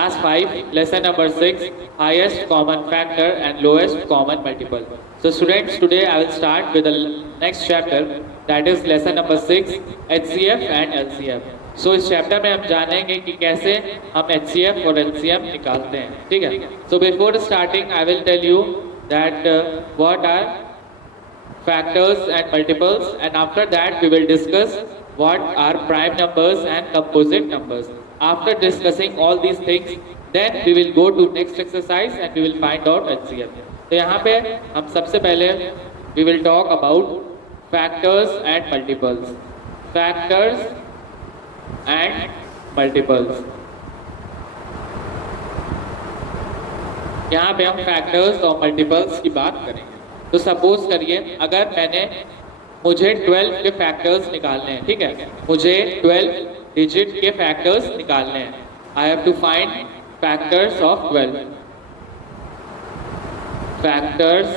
Class 5, lesson number 6, highest common factor and lowest common multiple. So students, today I will start with the next chapter, that is lesson number 6, HCF and LCF. So इस chapter में हम जानेंगे कि कैसे हम HCF और LCF निकालते हैं, ठीक है. So before starting I will tell you that what are factors and multiples, and after that we will discuss what are prime numbers and composite numbers. After discussing all these things, then we will go to next exercise and we will find out HCF. तो यहाँ पे हम सबसे पहले we will talk about factors and multiples. Factors and multiples. यहाँ पे हम factors और multiples की बात करेंगे. तो सपोज करिए अगर मुझे 12 के फैक्टर्स निकालने हैं, ठीक है, मुझे 12 डिजिट के फैक्टर्स निकालने हैं. I have to find factors of 12. Factors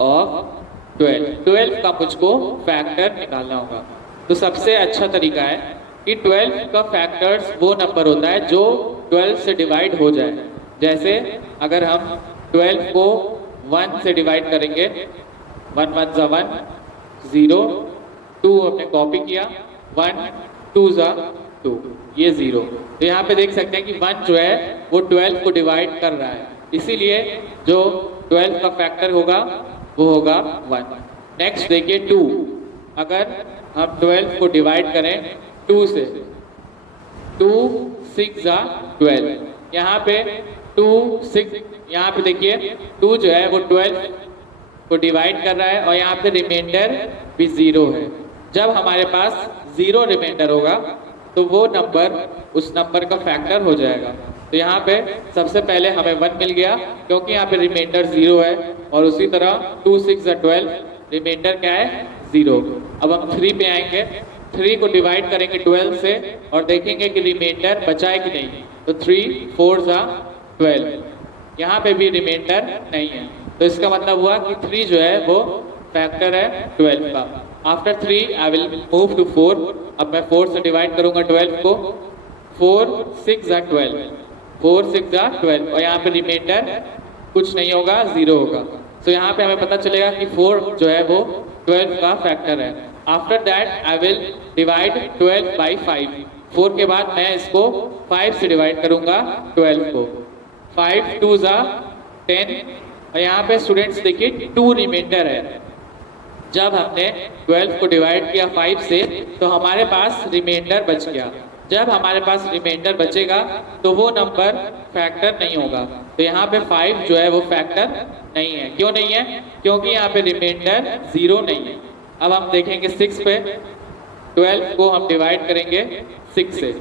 of 12 का मुझको फैक्टर निकालना होगा. तो सबसे अच्छा तरीका है कि 12 का फैक्टर्स वो नंबर होता है जो 12 से डिवाइड हो जाए. जैसे अगर हम 12 को 1 से डिवाइड करेंगे, 1 1 ज़ा 1, 0, 2 हमने कॉपी किया, 1 2 ज़ा 2, ये 0. तो यहाँ पे देख सकते हैं कि 1 जो है वो 12 को डिवाइड कर रहा है, इसीलिए जो 12 का फैक्टर होगा वो होगा 1. नेक्स्ट देखिए 2. अगर हम 12 को डिवाइड करें 2 से, 2 6 ज़ा 12, यहाँ पे 2 6, यहाँ पे देखिए 2 जो है वो 12 को डिवाइड कर रहा है और यहाँ पे रिमाइंडर भी 0 है. जब हमारे पास 0 रिमाइंडर होगा तो वो नंबर उस नंबर का फैक्टर हो जाएगा. तो यहाँ पे सबसे पहले हमें 1 मिल गया क्योंकि यहाँ पे रिमाइंडर 0 है, और उसी तरह 2 6 ज़ा 12, रिमाइंडर क्या है 0. अब हम 3 पे आएंगे, 3 को डिवाइड करेंगे 12 से और देखेंगे कि रिमाइंडर बचा है कि नहीं. तो 3 4 ज़ा 12, यहाँ पे भी रिमाइंडर नहीं है. तो इसका मतलब हुआ कि 3 जो है वो फैक्टर है 12 का. After 3 I will move to 4. अब मैं 4 से डिवाइड करूंगा 12 को, 4 6 ज़ा 12, 4 6 ज़ा 12, और यहाँ पे रिमाइंडर कुछ नहीं होगा, 0 होगा. तो यहाँ पे हमें पता चलेगा कि 4 जो है वो 12 का फैक्टर है. After that I will divide 12 by 5. 4 के बाद मैं इसको 5 से डिवाइड करूंगा 12 को, 5 2 ज़ा 10, और यहाँ पे स्टूडेंट्स देखिए 2 रिमाइंडर है. जब हमने 12 को डिवाइड किया 5 से तो हमारे पास रिमाइंडर बच गया. जब हमारे पास रिमाइंडर बचेगा तो वो नंबर फैक्टर नहीं होगा. तो यहाँ पे 5 जो है वो फैक्टर नहीं है. क्यों नहीं है? क्योंकि यहाँ पे रिमाइंडर 0 नहीं है. अब हम देखेंगे 6 पे, 12 को हम डिवाइड करेंगे 6 से,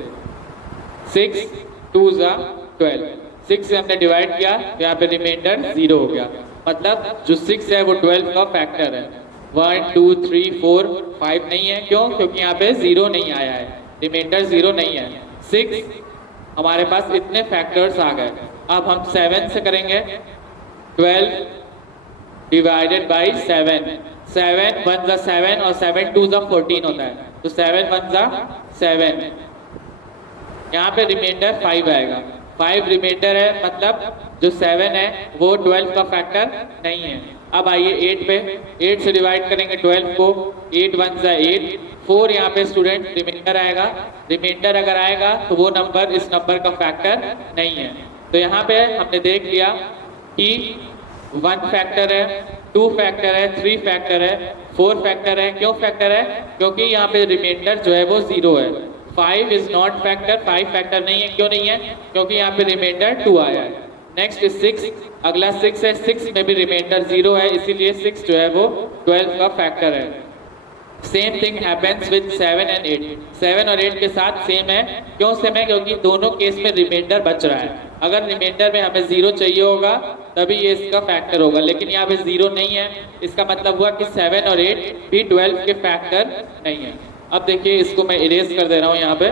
6 2 ज़ा 12, 6 से हमने डिवाइड किया तो यहाँ पे रिमाइंडर 0 हो गया. मतलब जो 6 है वो 12 का फैक्टर है. 1 2 3 4 5 नहीं है. क्यों? क्योंकि यहाँ पे 0 नहीं आया है, रिमाइंडर 0 नहीं है. 6 हमारे पास इतने फैक्टर्स आ गए. अब हम 7 से करेंगे, 12 डिवाइडेड बाई 7, 7 1 ज़ा 7 और 7 2 ज़ा 14 होता है. तो 7 1 ज़ा 7, यहाँ पे रिमाइंडर 5 आएगा. 5 रिमाइंडर है, मतलब जो 7 है वो 12 का फैक्टर नहीं है. अब आइए 8 पे, 8 से डिवाइड करेंगे 12 को, 8 1 ज़ा 8, 4 यहाँ पे स्टूडेंट रिमाइंडर आएगा. रिमाइंडर अगर आएगा तो वो नंबर इस नंबर का फैक्टर नहीं है. तो यहाँ पे हमने देख लिया कि 1 फैक्टर है, 2 फैक्टर है, 3 फैक्टर है, 4 फैक्टर है. क्यों फैक्टर है? क्योंकि यहाँ पे रिमाइंडर जो है वो 0 है. 5 इज नॉट फैक्टर, 5 फैक्टर नहीं है. क्यों नहीं है? क्योंकि यहाँ पे रिमाइंडर 2 आया है. नेक्स्ट 6, अगला 6 है, 6 में भी रिमाइंडर 0 है, इसीलिए 6 जो है वो 12 का फैक्टर है. Same thing happens with 7 and 8. 7 और 8 के साथ सेम है. क्यों सेम है? क्योंकि दोनों केस में रिमाइंडर बच रहा है. अगर रिमाइंडर में हमें 0 चाहिए होगा तभी ये इसका फैक्टर होगा, लेकिन यहाँ पे 0 नहीं है. इसका मतलब हुआ कि 7 और 8 भी 12 के फैक्टर नहीं है. अब देखिए इसको मैं इरेज कर दे रहा हूँ. यहाँ पे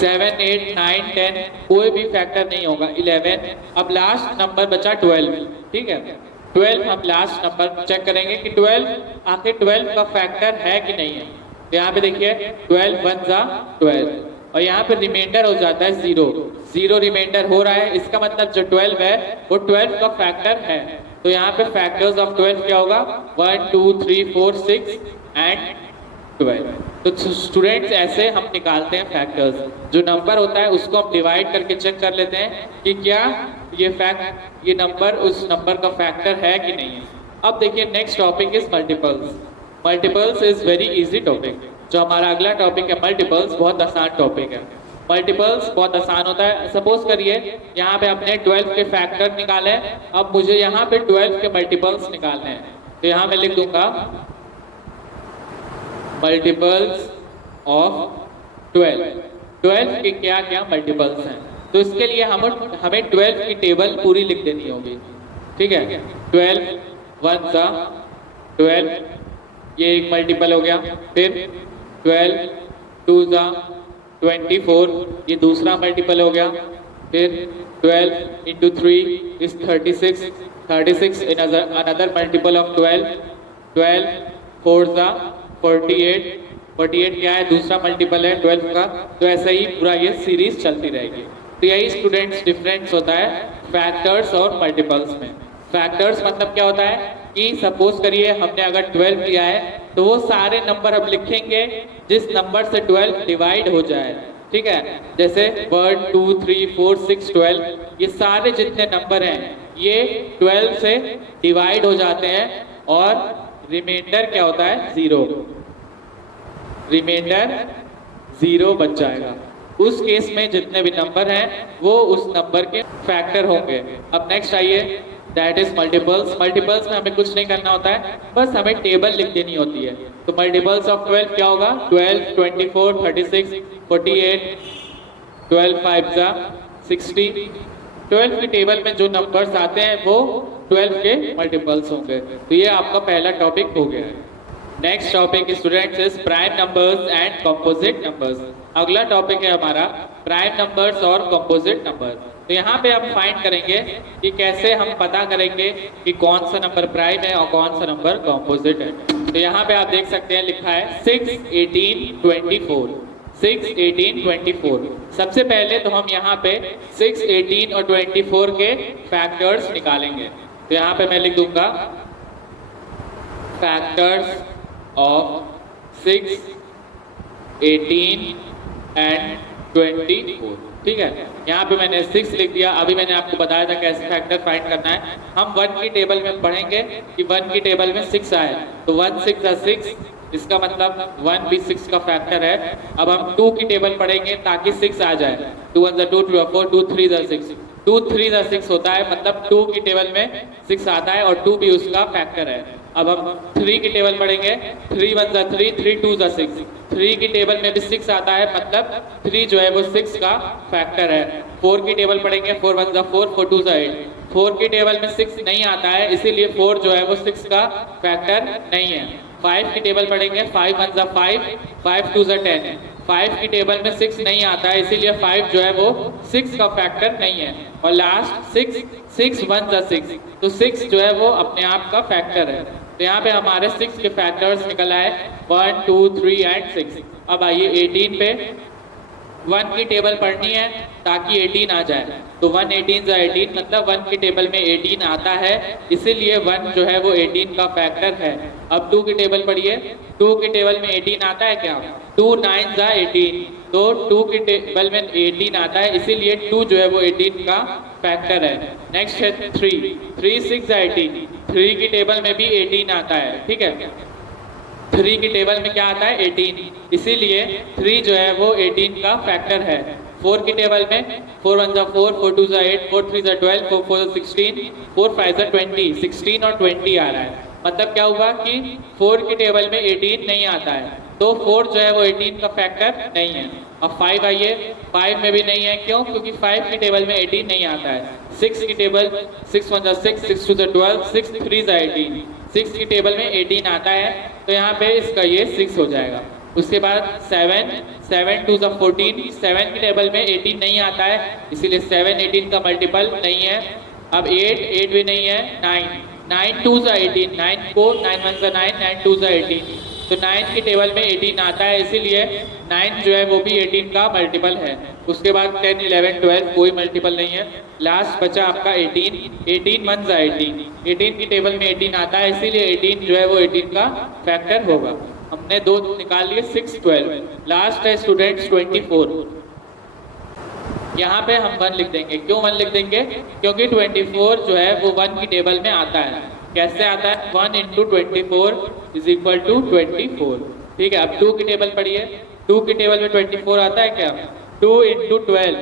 7 8 9 10 कोई भी फैक्टर नहीं होगा. 11, अब लास्ट नंबर बचा 12, ठीक है. 12 हम लास्ट नंबर चेक करेंगे कि 12 आखिर 12 का फैक्टर है कि नहीं है. तो यहाँ पे देखिए 12 1 ज़ा 12 और यहाँ पे रिमाइंडर हो जाता है 0. जीरो रिमाइंडर हो रहा है, इसका मतलब जो 12 है वो 12 का फैक्टर है। तो यहाँ पे फैक्टर्स ऑफ 12 क्या होगा, 1 2 3 4 6 एंड 12। तो स्टूडेंट्स ऐसे हम निकालते हैं फैक्टर्स। जो नंबर होता है उसको हम डिवाइड करके चेक कर लेते हैं कि क्या ये नंबर उस नंबर का फैक्टर है कि नहीं है। अब देखिए next topic is multiples. Multiples is very easy topic. जो हमारा अगला टॉपिक है मल्टीपल्स, बहुत आसान टॉपिक है। मल्टीपल्स बहुत आसान होता है। सपोज करिए यहाँ पे आपने 12 के फैक्टर निकाले, अब मुझे यहाँ पे 12 के मल्टीपल्स निकालने हैं। तो यहाँ मैं लिख दूंगा मल्टीपल्स ऑफ 12। 12 के क्या क्या मल्टीपल्स हैं, तो इसके लिए हमें 12 की टेबल पूरी लिख देनी होगी। ठीक है, 12 1 सा 12, ये एक मल्टीपल हो गया। फिर 12 2 सा 24, ये दूसरा मल्टीपल हो गया। फिर 12 into 3 is 36, 36 in another multiple of 12, 12 4 सा 48, 48 क्या है, दूसरा मल्टीपल है 12 का। तो ऐसे ही पूरा ये सीरीज चलती रहेगी। तो यही स्टूडेंट्स डिफरेंस होता है फैक्टर्स और मल्टीपल्स में। फैक्टर्स मतलब क्या होता है कि सपोज करिए हमने अगर 12 लिया है तो वो सारे नंबर हम लिखेंगे जिस नंबर से 12 डिवाइड हो जाए। ठीक है, जैसे 1 2 3 4 6 12, ये सारे जितने नंबर हैं ये 12 से डिवाइड हो जाते हैं और रिमाइंडर क्या होता है, 0। रिमाइंडर 0 बच जाएगा। उस केस में जितने भी नंबर हैं वो उस नंबर के फैक्टर होंगे। अब नेक्स्ट आइए, दैट इज मल्टीपल्स। मल्टीपल्स में हमें कुछ नहीं करना होता है, बस हमें टेबल लिख देनी होती है। तो मल्टीपल्स ऑफ 12 क्या होगा, 12 24 36 48, 12 5 सा 60। 12 की टेबल में जो नंबर्स आते हैं वो 12 के मल्टीपल्स होंगे। तो ये आपका पहला टॉपिक हो गया है। Next topic students is prime numbers and composite numbers. अगला टॉपिक है हमारा प्राइम नंबर्स और कंपोजिट नंबर। तो यहाँ पे हम फाइंड करेंगे कि कैसे हम पता करेंगे कि कौन सा नंबर प्राइम है और कौन सा नंबर कंपोजिट है। तो यहाँ पे आप देख सकते हैं लिखा है 6 18 24, 6 18 24। सबसे पहले तो हम यहाँ पे 6 18 और 24 के फैक्टर्स निकालेंगे। तो यहाँ पे मैं लिख दूंगा फैक्टर्स ऑफ 6 18 एंड 24। ठीक है, यहाँ पे मैंने 6 लिख दिया। अभी मैंने आपको बताया था कैसे फैक्टर फाइंड करना है। हम 1 की टेबल में पढ़ेंगे कि 1 की टेबल में 6 आए, तो 1 6 = 6, इसका मतलब 1 भी 6 का फैक्टर है। अब हम 2 की टेबल पढ़ेंगे ताकि 6 आ जाए, 2 1 2 2 4, 2 3 6, 2 3 6 होता है, मतलब 2 की टेबल में 6 आता है और 2 भी उसका फैक्टर है। अब हम 3 की टेबल पढ़ेंगे, 3 1 3, 3 2 6, 3 की टेबल में भी 6 आता है, मतलब 3 जो है वो 6 का फैक्टर है। 4 की टेबल पढ़ेंगे, 4 1 4, 4 2 8, 4 की टेबल में 6 नहीं आता है, इसीलिए 4 जो है वो 6 का फैक्टर नहीं है। 5 की टेबल पढ़ेंगे, 5 1 5, 5 2 10, 5 की टेबल में 6 नहीं आता है, इसीलिए 5 जो है वो 6 का फैक्टर नहीं है। और लास्ट 6 6 1 6, तो 6 जो है वो अपने आप का फैक्टर है। तो यहाँ पे हमारे 6 के फैक्टर्स निकल आए 1 2 3 एंड 6। अब आइए 18 पे। 1 की टेबल पढ़नी है ताकि 18 आ जाए, तो 1 18 = 18, मतलब 1 की टेबल में 18 आता है, इसीलिए 1 जो है वो 18 का फैक्टर है। अब 2 की टेबल पढ़िए, 2 की टेबल में 18 आता है क्या, 2 9 = 18, तो 2 की टेबल में 18 आता है, इसीलिए 2 जो है वो 18 का फैक्टर है। नेक्स्ट है 3 3 6 = 18, 3 की टेबल में भी 18 आता है। ठीक है, 3 की टेबल में क्या आता है, 18, इसीलिए 3 जो है वो 18 का फैक्टर है। 4 की टेबल में 4 1 4, 4 2 8, 4 3 12, 4 4 16, 4 5 20, 16 और 20 आ रहा है। मतलब क्या हुआ कि 4 की टेबल में 18 नहीं आता है, तो 4 जो है वो 18 का फैक्टर नहीं है। अब 5 आइए, 5 में भी नहीं है, क्यों, क्योंकि 5 की टेबल में 18 नहीं आता है। 6 की टेबल, 6 1 6, 6 2 12, 6 3 = 18, 6 की टेबल में 18 आता है, तो यहाँ पे इसका ये 6 हो जाएगा। उसके बाद 7 7 2 14, 7 की टेबल में 18 नहीं आता है, इसीलिए 7 18 का मल्टीपल नहीं है। अब 8 8 भी नहीं है। 9 9 2 18, 9 को 9 1 9, 9 2 18, तो 9 की टेबल में 18 आता है, इसीलिए 9 जो है वो भी 18 का मल्टीपल है। उसके बाद 10, 11, 12 कोई मल्टीपल नहीं है। लास्ट बचा आपका 18, 18 1 जा 18, 18 की टेबल में 18 आता है, इसीलिए 18 जो है वो 18 का फैक्टर होगा। हमने दो निकाल लिए, 6, 12। लास्ट है स्टूडेंट्स 24। यहाँ पे हम 1 लिख देंगे। क्यों 1 लिख देंगे? क्योंकि 24 जो है वो 1 की टेबल में आता है। कैसे आता है? 1 इंटू 24 इज इक्वल टू 24। ठीक है, अब 2 की टेबल पढ़िए। 2 की टेबल में 24 आता है क्या? 2 इंटू 12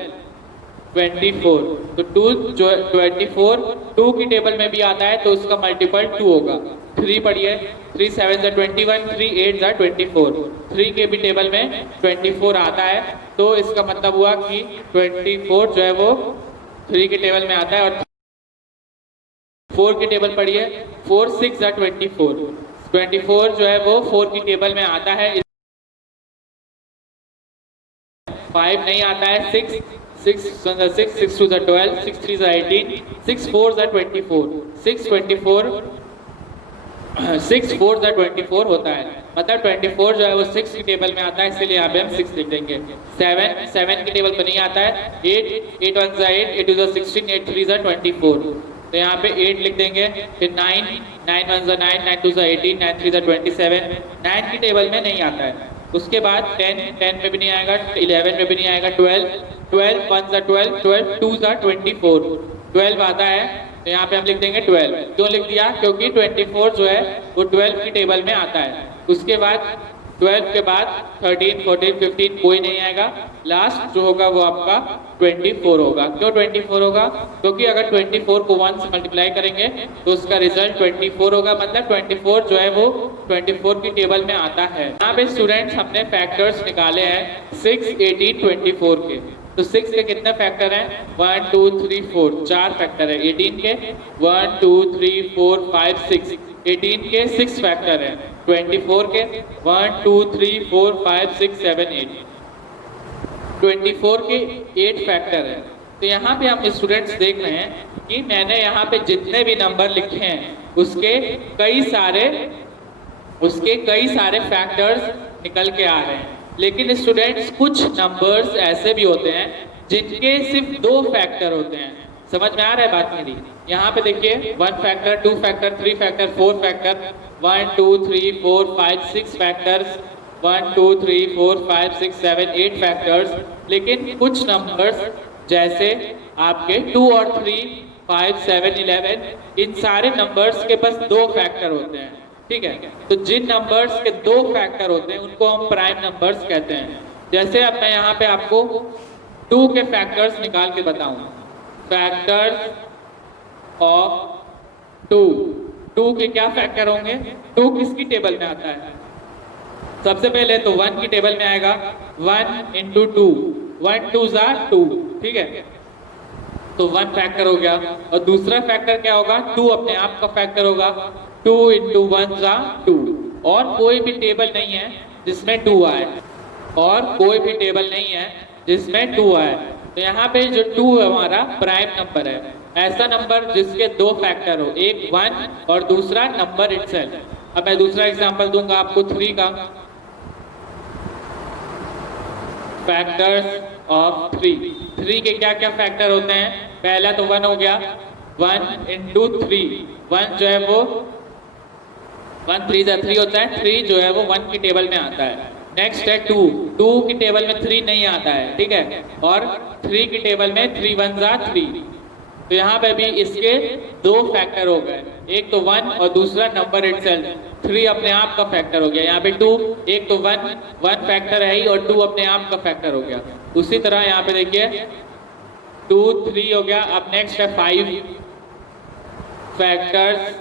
24। तो 2 जो 24 2 की टेबल में भी आता है, तो उसका मल्टीपल 2 होगा। 3 पढ़िए। 3 7 जा 21, 3 8 जा 24। 3 के भी टेबल में 24 आता है, तो इसका मतलब हुआ कि 24 जो है वो 3 के टेबल में आता है। और 4 की टेबल पढ़िए। 4 6 जा 24। 24 जो है वो 4 की टेबल में आता है। 5 नहीं आता है। 6 6 6 6 2 जा 12, 6 3 जा 18, 6 4 जा 24, 6 24 6 4 जा 24 होता है। मतलब 24 जो है वो 6 की टेबल में आता है, इसलिए यहाँ पे हम 6 लिख देंगे। 7 7 की टेबल पर नहीं आता है। 8 8 1 जा 8, 8 2 जा 16, 8 3 जा 24। तो यहाँ पे 8 लिख देंगे। फिर 9 9 1 जा 9, 9 2 जा 18, 9 3 जा 27। 9 की टेबल में नहीं आता है। उसके बाद 10 10 में भी नहीं आएगा, 11 में भी नहीं आएगा। 12 12 1 जा 12, 12 2 जा 24, 12 आता है। तो यहाँ पे हम लिख देंगे 12। क्यों लिख दिया? क्योंकि 24 जो है वो 12 की टेबल में आता है। उसके बाद 12 के बाद 13 14 15 कोई नहीं आएगा। लास्ट जो होगा वो आपका 24 होगा। क्यों 24 होगा? क्योंकि अगर 24 को 1 से मल्टीप्लाई करेंगे तो उसका रिजल्ट 24 होगा। मतलब 24 जो है वो 24 की टेबल में आता है। यहाँ पे स्टूडेंट्स हमने फैक्टर्स निकाले हैं 6, 18, 24 के। तो 6 के कितने फैक्टर हैं? 1 2 3 4, 4 फैक्टर है। 18 के 1 2 3 4 5 6, 18 के 6 फैक्टर है। 24 के 1 2 3 4 5 6 7 8, 24 के 8 फैक्टर है। तो यहाँ पे हम स्टूडेंट्स देख रहे हैं कि मैंने यहाँ पे जितने भी नंबर लिखे हैं उसके कई सारे फैक्टर्स निकल के आ रहे हैं। लेकिन स्टूडेंट्स कुछ नंबर्स ऐसे भी होते हैं जिनके सिर्फ 2 फैक्टर होते हैं। समझ में आ रहा है बात मेरी? यहाँ पे देखिए 1 factor, 2 factor, 3 factor, 4 factor, 1 2 3 4 5 6 factors, 1 2 3 4 5 6 7 8 factors. लेकिन कुछ नंबर्स जैसे आपके 2 और 3 5 7 11, इन सारे नंबर्स के पास 2 फैक्टर होते हैं। ठीक है, तो जिन नंबर्स के 2 फैक्टर होते हैं उनको हम प्राइम नंबर्स कहते हैं। जैसे अब मैं यहाँ पे आपको 2 के फैक्टर्स निकाल के बताऊँ। फैक्टर्स ऑफ 2, 2 के क्या फैक्टर होंगे? 2 किसकी टेबल में आता है? सबसे पहले तो 1 की टेबल में आएगा। 1 इंटू 2, 1 2 जा 2। ठीक है, तो 1 फैक्टर हो गया। और दूसरा फैक्टर क्या होगा? 2 अपने आप का फैक्टर होगा। 2 इंटू 1 जा 2। और कोई भी टेबल नहीं है जिसमें 2 आए, और कोई भी टेबल नहीं है जिसमें 2 आए। तो यहाँ पे जो 2 है हमारा प्राइम नंबर है। ऐसा नंबर जिसके 2 फैक्टर हो, एक 1 और दूसरा नंबर इटसेल्फ। अब मैं दूसरा एग्जांपल दूंगा आपको 3 का। फैक्टर्स ऑफ 3 के क्या क्या फैक्टर होते हैं? पहला तो 1 हो गया। 1 इंटू 3, 1 जो है वो 1 3 जा 3 होता है। 3 जो है वो 1 की टेबल में आता है। नेक्स्ट है 2, 2 की टेबल में 3 नहीं आता है। ठीक है, और 3 की टेबल में 3 1 जा 3। तो यहाँ पे भी इसके 2 फैक्टर हो गए, एक तो 1 और दूसरा नंबर इटसेल्फ। 3 अपने आप का फैक्टर हो गया। यहाँ पे 2, एक तो 1 फैक्टर है ही, और 2 अपने आप का फैक्टर हो गया। उसी तरह यहाँ पे देखिए 2 3 हो गया। अब नेक्स्ट है 5, फैक्टर्स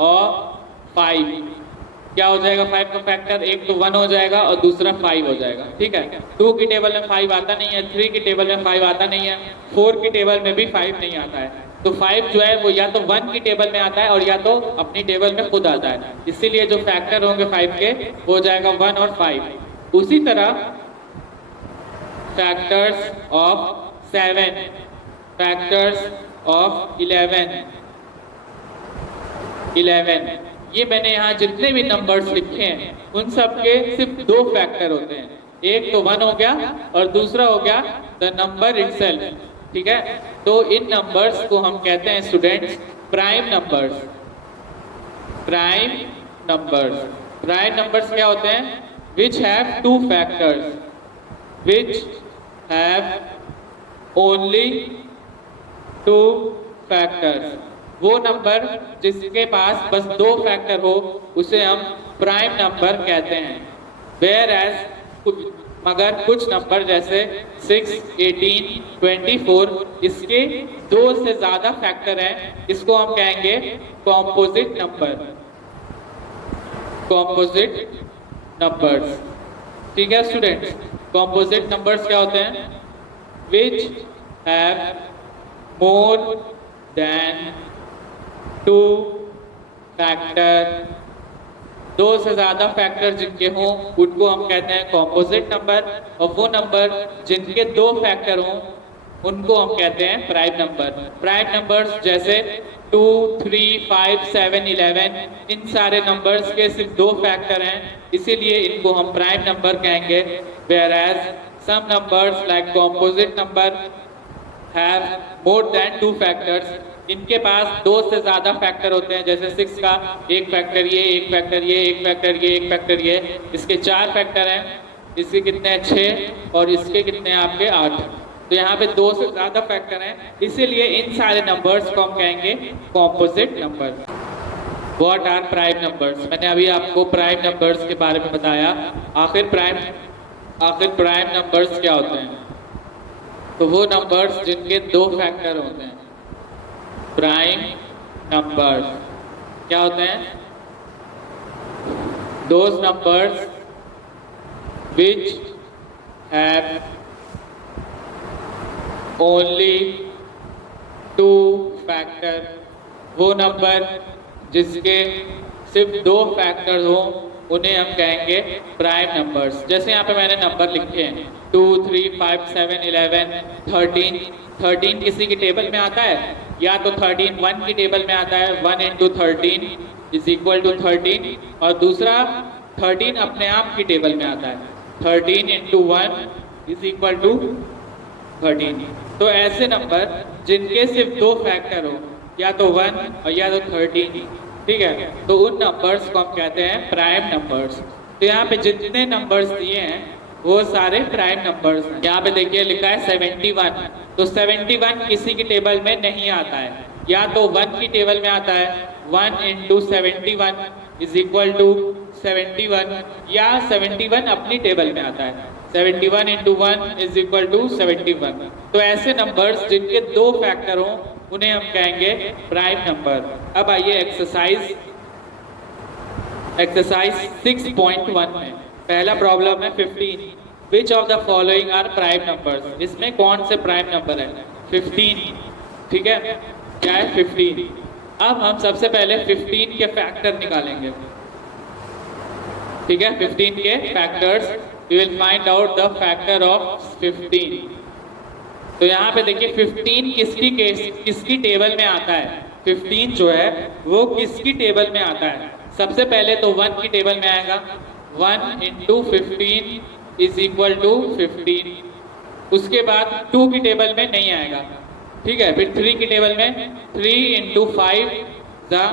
ऑफ 5। क्या हो जाएगा 5 का फैक्टर? एक तो 1 हो जाएगा और दूसरा 5 हो जाएगा। ठीक है, 2 की टेबल में 5 आता नहीं है, 3 की टेबल में 5 आता नहीं है, 4 की टेबल में भी 5 नहीं आता है। तो 5 जो है वो या तो 1 की टेबल में आता है और या तो अपनी टेबल में खुद आता है। इसीलिए जो फैक्टर होंगे 5 के वो हो जाएगा 1 और 5। उसी तरह फैक्टर्स ऑफ 7, फैक्टर्स ऑफ 11, ये मैंने यहाँ जितने भी नंबर्स लिखे हैं उन सब के सिर्फ दो फैक्टर होते हैं, एक तो 1 हो गया और दूसरा हो गया द नंबर इटसेल्फ। ठीक है, तो इन नंबर्स को हम कहते हैं students prime numbers. Prime numbers, prime numbers क्या होते हैं? Which have two factors, which have only two factors. वो नंबर जिसके पास बस दो फैक्टर हो उसे हम प्राइम नंबर कहते हैं। वेयर एज मगर कुछ नंबर जैसे 6, 18, 24 इसके दो से ज्यादा फैक्टर हैं, इसको हम कहेंगे कॉम्पोजिट नंबर, कॉम्पोजिट नंबर्स। ठीक है स्टूडेंट्स, कॉम्पोजिट नंबर्स क्या होते हैं? Which have more than two factor, दो से ज्यादा फैक्टर जिनके हों उनको हम कहते हैं कॉम्पोजिट नंबर, और वो नंबर जिनके दो फैक्टर हों उनको हम कहते हैं प्राइम नंबर। प्राइम नंबर्स जैसे 2, 3, 5, 7, 11 इन सारे नंबर्स के सिर्फ दो फैक्टर हैं, इसीलिए इनको हम प्राइम नंबर कहेंगे। Whereas some numbers like composite number have more than two factors, इनके पास दो से ज्यादा फैक्टर होते हैं, जैसे 6 का एक फैक्टर ये, एक फैक्टर ये, एक फैक्टर ये, एक फैक्टर ये, इसके 4 फैक्टर हैं, इसके कितने 6 और इसके कितने आपके 8, तो यहाँ पे दो से ज्यादा फैक्टर हैं, इसीलिए इन सारे नंबर्स को हम कहेंगे composite number. What are prime numbers? मैंने अभी आपको प्राइम नंबर्स के बारे में बताया। आखिर प्राइम नंबर्स क्या होते हैं? तो वो नंबर्स जिनके दो फैक्टर होते हैं। प्राइम नंबर्स क्या होते हैं? Those numbers which have only two factor, वो नंबर जिसके सिर्फ दो फैक्टर हो उन्हें हम कहेंगे प्राइम नंबर्स। जैसे यहाँ पे मैंने नंबर लिखे हैं 2, 3, 5, 7, 11, 13। 13 किसी की टेबल में आता है, या तो 13 1 की टेबल में आता है, 1 into 13 इज इक्वल टू 13, और दूसरा 13 अपने आप की टेबल में आता है, 13 into 1 इज इक्वल टू 13। तो ऐसे नंबर जिनके सिर्फ दो फैक्टर हो, या तो 1 और या तो 13, ठीक है, तो उन नंबर्स को हम कहते हैं प्राइम नंबर्स। तो यहाँ पे जितने नंबर्स दिए हैं वो सारे प्राइम नंबर्स हैं। यहाँ पे देखिए लिखा है 71, तो 71 किसी की टेबल में नहीं आता है, या तो 1 की टेबल में आता है, 1 into 71 इज इक्वल टू 71, या 71 अपनी टेबल में आता है, 71 into 1 इज इक्वल टू 71। तो ऐसे नंबर्स जिनके दो फैक्टर हों उन्हें हम कहेंगे प्राइम नंबर। अब आइए एक्सरसाइज 6.1 में पहला प्रॉब्लम है 15, which of the following are prime numbers. इसमें कौन से प्राइम नंबर है? 15, ठीक है, क्या है 15। अब हम सबसे पहले 15 के फैक्टर निकालेंगे, ठीक है, 15 के factors, we will find out the factor of 15। तो यहाँ पे देखिए 15 किसकी टेबल में आता है? 15 जो है वो किसकी टेबल में आता है? सबसे पहले तो 1 की टेबल में आएगा, 1 into 15 इज इक्वल टू 15। उसके बाद 2 की टेबल में नहीं आएगा, ठीक है, फिर 3 की टेबल में 3 into 5 ज़ा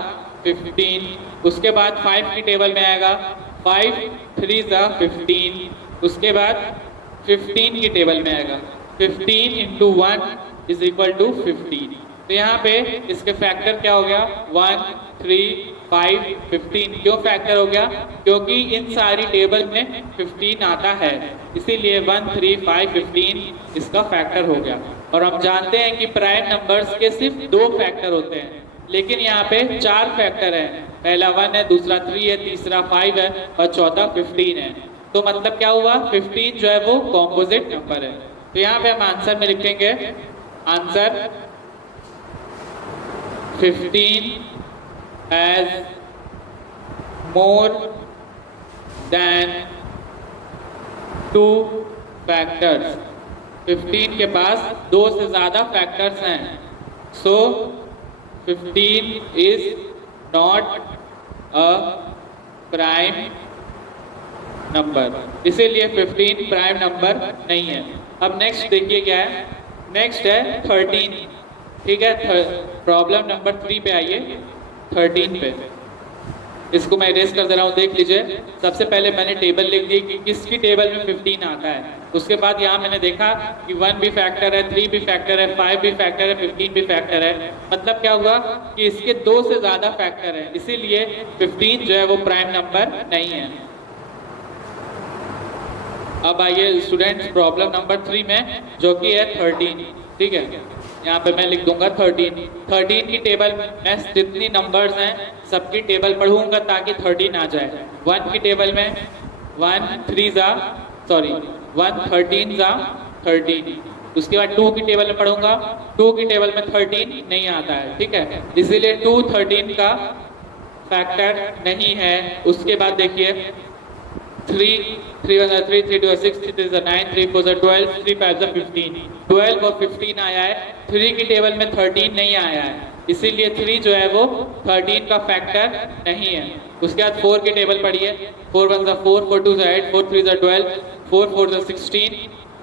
15। उसके बाद 5 की टेबल में आएगा, 5 3 ज़ा 15। उसके बाद 15 की टेबल में आएगा, 15 into 1 इज इक्वल टू 15। तो यहाँ पे इसके फैक्टर क्या हो गया? 1, 3, 5, 15। क्यों फैक्टर हो गया? क्योंकि इन सारी टेबल में 15 आता है, इसीलिए 1, 3, 5, 15 इसका फैक्टर हो गया। और हम जानते हैं कि प्राइम नंबर्स के सिर्फ दो फैक्टर होते हैं, लेकिन यहाँ पे 4 फैक्टर हैं। पहला 1 है, दूसरा 3 है, तीसरा 5 है और चौथा 15 है। तो मतलब क्या हुआ? 15 जो है वो कॉम्पोजिट नंबर है। तो यहाँ पे हम आंसर में लिखेंगे, answer 15 has more than 2 factors. 15 के पास 2 से ज्यादा फैक्टर्स हैं, सो 15 is not a prime number, इसीलिए 15 प्राइम नंबर नहीं है। अब नेक्स्ट देखिए क्या है, नेक्स्ट है 13। ठीक है, प्रॉब्लम नंबर 3 पे आइए, 13 पे। इसको मैं इरेज कर दे रहा हूँ, देख लीजिए। सबसे पहले मैंने टेबल लिख दी कि किसकी टेबल में 15 आता है। उसके बाद यहाँ मैंने देखा कि 1 भी फैक्टर है, 3 भी फैक्टर है, 5 भी फैक्टर है, 15 भी फैक्टर है। मतलब क्या हुआ कि इसके 2 से ज़्यादा फैक्टर है, इसीलिए 15 जो है वो प्राइम नंबर नहीं है। अब आइए स्टूडेंट्स प्रॉब्लम नंबर 3 में, जो कि है 13। ठीक है, यहाँ पे मैं लिख दूंगा 13 की टेबल में जितनी नंबर्स हैं सबकी टेबल पढ़ूंगा ताकि 13 आ जाए। 1 की टेबल में 1 13 जा 13। उसके बाद 2 की टेबल में पढ़ूंगा, 2 की टेबल में 13 नहीं आता है। ठीक है, इसीलिए 2 13 का फैक्टर नहीं है। उसके बाद देखिए 3 3 1 3 3 2 6 3 3 9 3 4 12 3 5 15, 12 और 15 आया है। 3 की टेबल में 13 नहीं आया है, इसीलिए 3 जो है वो 13 का फैक्टर नहीं है। उसके बाद 4 की टेबल पढ़िए, 4 1 4 4 2 8 4 3 12 4 4 16।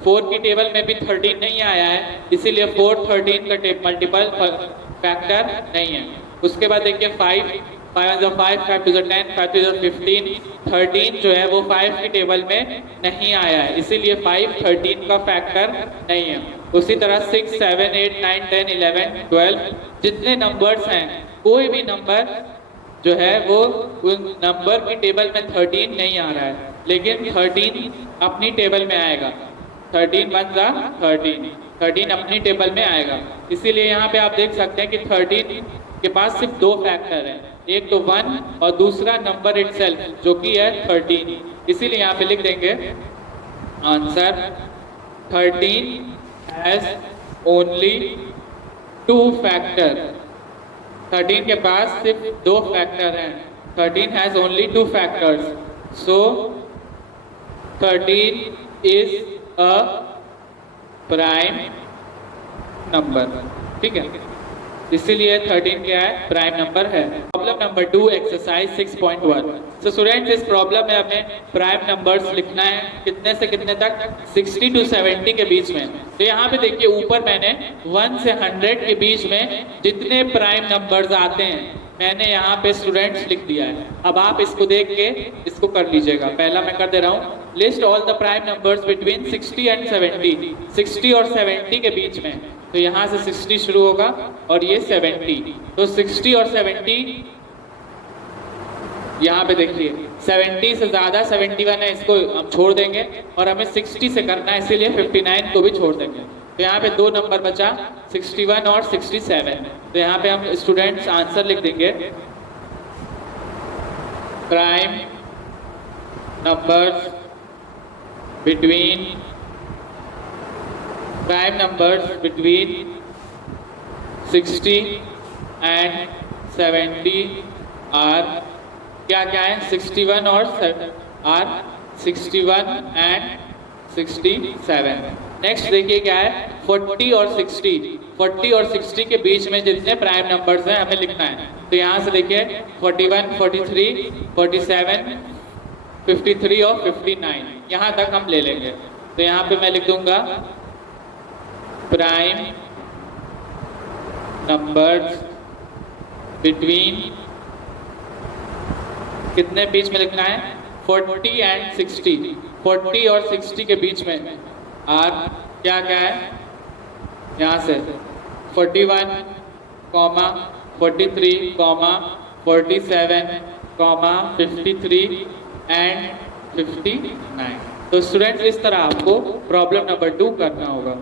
4 की टेबल में भी 13 नहीं आया है, इसीलिए 4 13 का मल्टीपल फैक्टर नहीं है। उसके बाद देखिए 5 5 5 2 10 5 2 15, 13 जो है वो 5 की टेबल में नहीं आया है, इसीलिए 5 13 का फैक्टर नहीं है। उसी तरह 6 7 8 9 10 11 12 जितने नंबर्स हैं, कोई भी नंबर जो है वो उन नंबर की टेबल में 13 नहीं आ रहा है, लेकिन 13 अपनी टेबल में आएगा। 13 1 13 अपनी टेबल में आएगा। इसीलिए यहाँ पे आप देख सकते हैं कि 13 के पास सिर्फ 2 फैक्टर हैं, एक तो 1 और दूसरा नंबर इटसेल्फ जो कि है 13। इसीलिए यहाँ पे लिख देंगे आंसर 13 हैज ओनली 2 फैक्टर। 13 के पास सिर्फ 2 फैक्टर हैं। 13 has only 2 factors, so 13 is a prime number. ठीक है, इसीलिए 13 क्या है, प्राइम नंबर है। Problem number 2 exercise 6.1। तो स्टूडेंट्स इस प्रॉब्लम में हमें प्राइम नंबर्स लिखना है, कितने से कितने तक, 60 to 70 के बीच में। तो यहाँ पे देखिए ऊपर मैंने 1 से 100 के बीच में जितने प्राइम नंबर्स आते हैं मैंने यहाँ पे स्टूडेंट्स लिख दिया है। अब आप इसको देख के इसको कर लीजिएगा। पहला मैं कर दे रहा हूँ, list all the prime numbers between 60 and 70। 60 और 70 के बीच में, तो यहाँ से 60 शुरू होगा और ये 70, तो 60 और 70 यहाँ पे देखिए 70 से ज़्यादा 71 है, इसको हम छोड़ देंगे और हमें 60 से करना है, इसीलिए 59 को भी छोड़ देंगे। तो यहाँ पे 2 नंबर बचा, 61 और 67। तो यहाँ पे हम स्टूडेंट्स आंसर लिख देंगे prime numbers between 60 and 70 are क्या क्या है, 61 और आर 61 एंड 67। नेक्स्ट देखिए क्या है, 40 और 60। 40 और 60 के बीच में जितने प्राइम नंबर्स हैं हमें लिखना है। तो यहाँ से देखिए 41 43 47 53 और 59, यहाँ तक हम ले लेंगे। तो यहाँ पे मैं लिख दूंगा प्राइम नंबर्स बिटवीन, कितने बीच में लिखना है, 40 एंड 60। 40 और 60 के बीच में आर क्या क्या है, यहाँ से 41, 43, 47, 53 एंड 59। तो स्टूडेंट्स इस तरह आपको प्रॉब्लम नंबर 2 करना होगा।